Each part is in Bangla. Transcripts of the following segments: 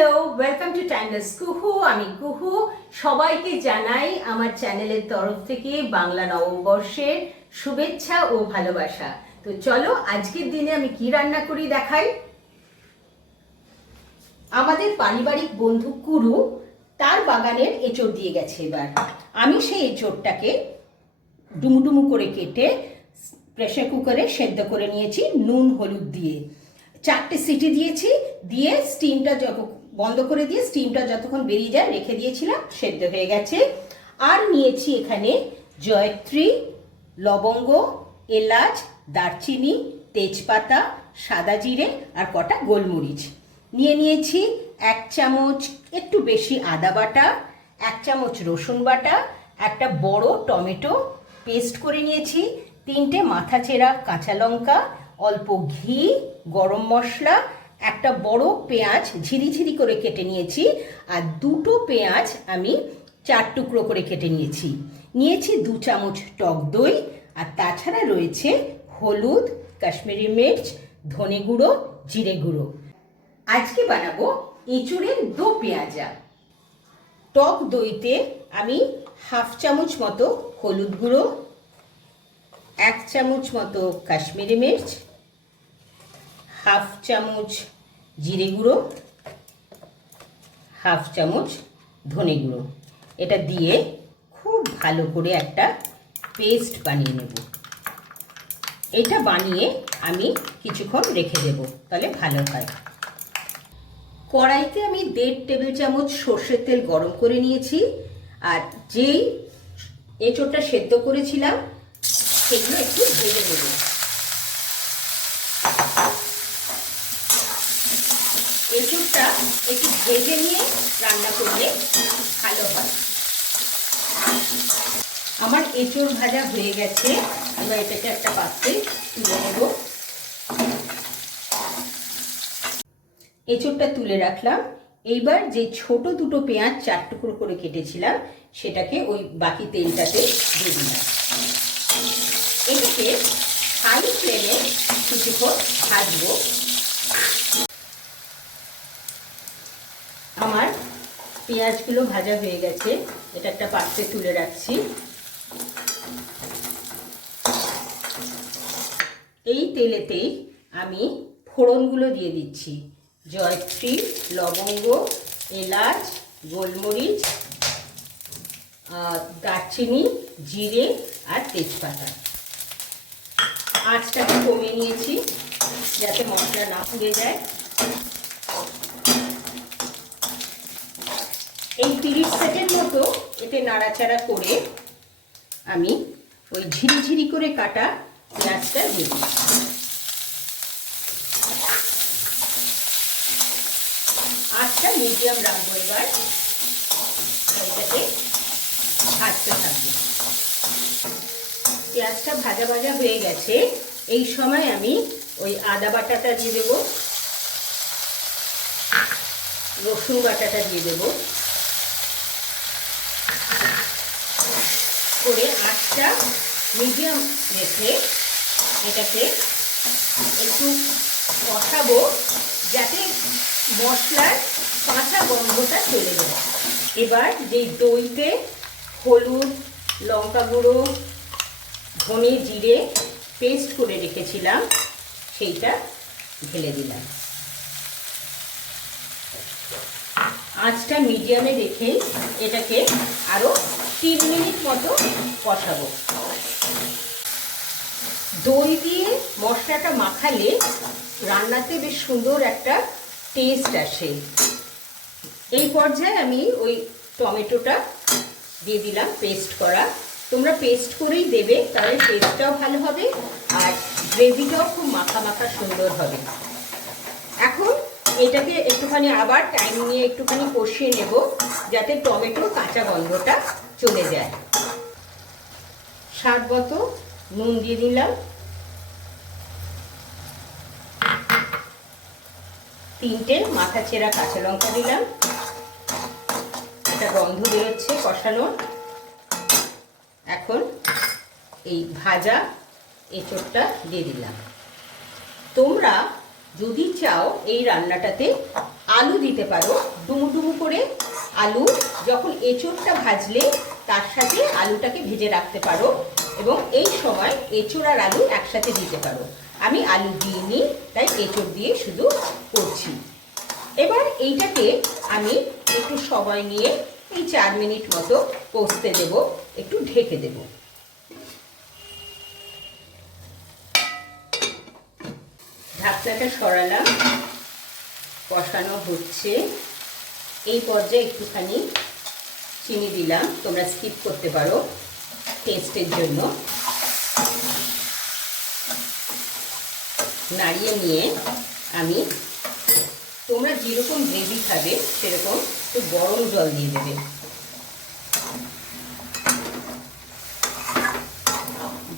হ্যালো, ওয়েলকাম টু টাইমলেস কুহু। আমি কুহু। সবাইকে জানাই আমার চ্যানেলের তরফ থেকে বাংলা নববর্ষের শুভেচ্ছা ও ভালোবাসা। তো চলো আজকের দিনে আমি কি রান্না করি দেখাই। আমাদের পারিবারিক বন্ধু কুরু তার বাগানের এঁচড় দিয়ে গেছে। এবার আমি সেই এঁচড়টাকে ডুমুডুমু করে কেটে প্রেসার কুকারে সেদ্ধ করে নিয়েছি নুন হলুদ দিয়ে। 4টে সিটি দিয়েছি, দিয়ে স্টিমটা বন্ধ করে দিয়ে স্টিমটা যতক্ষণ বেরিয়ে যায় রেখে দিয়েছিলাম, সেদ্ধ হয়ে গেছে। আর নিয়েছি এখানে জয়ত্রী, লবঙ্গ, এলাচ, দারচিনি, তেজপাতা, সাদা জিরে আর কটা গোলমরিচ। নিয়েছি 1 চামচ একটু বেশি আদা বাটা, 1 চামচ রসুন বাটা, একটা বড় টমেটো পেস্ট করে নিয়েছি, 3টে মাথা চেরা কাঁচা লঙ্কা, অল্প ঘি, গরম মশলা, একটা বড় পেঁয়াজ ঝিরিঝিরি করে কেটে নিয়েছি, আর 2টো পেঁয়াজ আমি 4 টুকরো করে কেটে নিয়েছি 2 চামচ টক দই, আর তাছাড়া রয়েছে হলুদ, কাশ্মীরি মির্চ, ধনে গুঁড়ো, জিরে গুঁড়ো। আজকে বানাবো এঁচড়ের দো পেঁয়াজা। টক দইতে আমি 1/2 চামচ মতো হলুদ গুঁড়ো, 1 চামচ মতো কাশ্মীরি মির্চ, 1/2 চামচ জিরে গুঁড়ো, 1/2 চামচ ধনে গুঁড়ো, এটা দিয়ে খুব ভালো করে একটা পেস্ট বানিয়ে নেব। এটা বানিয়ে আমি কিছুক্ষণ রেখে দেব, তাহলে ভালো হয়। কড়াইতে আমি 1.5 টেবিল চামচ সর্ষের তেল গরম করে নিয়েছি, আর যেই এঁচড়টা সেদ্ধ করেছিলাম সেগুলো একটু ভেজে নেব। এঁচড়টা একটু ভেজে নিয়ে রান্না করলে ভালো হয়। আমার এঁচড় ভাজা হয়ে গেছে, এবার এটাকে একটা পাত্রে তুলে নেব। এঁচড়টা তুলে রাখলাম। এইবার যে ছোট 2টো পেঁয়াজ 4 টুকরো করে কেটেছিলাম সেটাকে ওই বাকি তেলটাতে দিয়ে দিলাম। এটাকে হাই ফ্লেমে কিছুক্ষণ ভাজবো। আমার পেঁয়াজগুলো ভাজা হয়ে গেছে, এটা একটা পাত্রে তুলে রাখছি। এই তেলেতেই আমি ফোড়নগুলো দিয়ে দিচ্ছি। জয়ত্রী, লবঙ্গ, এলাচ, গোলমরিচ, দারচিনি, জিরে আর তেজপাতা। আঁচটাকে কমিয়ে নিয়েছি যাতে মশলা না পুড়ে যায়। এই 30 সেকেন্ড মতো এতে নাড়াচাড়া করে আমি ওই ঝিরিঝিরি করে কাটা পেঁয়াজটা দিয়ে দিই। আঁচটা মিডিয়াম রাখবো। এবার এটাকে ভাজতে থাকবো। পেঁয়াজটা ভাজা ভাজা হয়ে গেছে, এই সময় আমি ওই আদা বাটাটা দিয়ে দেবো, রসুন বাটাটা দিয়ে দেবো, করে আঁচটা মিডিয়াম রেখে এটাকে একটু কষাবো যাতে মশলার কাঁচা গন্ধটা চলে যায়। এবার যেই দইতে হলুদ, লঙ্কা গুঁড়ো, ধনে জিরে পেস্ট করে রেখেছিলাম সেইটা ঢেলে দিলাম। আঁচটা মিডিয়ামে রেখে এটাকে আরও 3 মিনিট মতো কষাবো। দই দিয়ে মশলাটা মাখালে রান্নাতে বেশ সুন্দর একটা টেস্ট আসে। এই পর্যায়ে আমি ওই টমেটোটা দিয়ে দিলাম পেস্ট করা। তোমরা পেস্ট করেই দেবে, তাহলে টেস্টটাও ভালো হবে আর গ্রেভিটাও খুব মাখা মাখা সুন্দর হবে। এখন এটাকে একটুখানি আবার টাইম নিয়ে একটুখানি কষিয়ে নেব যাতে টমেটোর কাঁচা গন্ধটা চলে যায়। স্বাদ মতো নুন দিয়ে দিলাম, 3টে মাথা চেরা কাঁচা লঙ্কা দিলাম, একটা গন্ধ বেরোচ্ছে কষানোর। এখন এই ভাজা এঁচড়টা দিয়ে দিলাম। তোমরা যদি চাও এই রান্নাটাতে আলু দিতে পারো, ডুমু ডুমু করে আলু। যখন এঁচোড়টা ভাজলে তার সাথে আলুটাকে ভেজে রাখতে পারো এবং এই সময় এঁচোড় আর আলু একসাথে দিতে পারো। আমি আলু দিইনি, তাই এঁচোড় দিয়ে শুধু করছি। এবার এইটাকে আমি একটু সময় নিয়ে এই 4 মিনিট মতো কষতে দেব, একটু ঢেকে দেব। ঢাকনাটা সরালাম, কষানো হচ্ছে। এই পর্যায়ে একটুখানি চিনি দিলাম, তোমরা স্কিপ করতে পারো টেস্টের জন্য। নাড়িয়ে নিয়ে আমি, তোমরা যেরকম গ্রেভি খাবে সেরকম একটু গরম জল দিয়ে দেবে।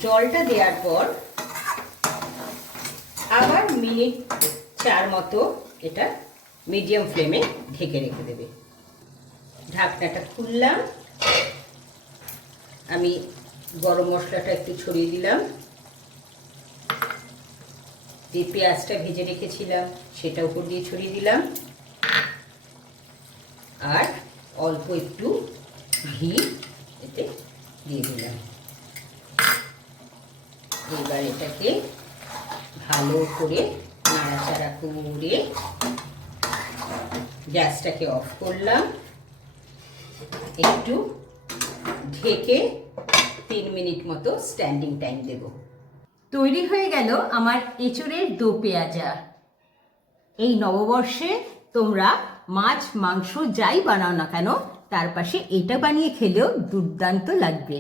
জলটা দেওয়ার পর আবার মিনিট 4 মতো এটা মিডিয়াম ফ্লেমে ঢেকে রেখে দেবে। ঢাকনাটা খুললাম, আমি গরম মশলাটা একটু ছড়িয়ে দিলাম, যে পেঁয়াজটা ভেজে রেখেছিলাম সেটা উপর দিয়ে ছড়িয়ে দিলাম, আর অল্প একটু ঘি এতে দিয়ে দিলাম। এবার এটাকে ভালো করে নাড়াচাড়া করে গ্যাসটাকে অফ করলাম, একটু ঢেকে 3 মিনিট মতো স্ট্যান্ডিং টাইম দেব। তৈরি হয়ে গেল আমার এঁচোড়ের দো পেঁয়াজা। এই নববর্ষে তোমরা মাছ মাংস যাই বানাও না কেন, তার পাশে এটা বানিয়ে খেলেও দুর্দান্ত লাগবে।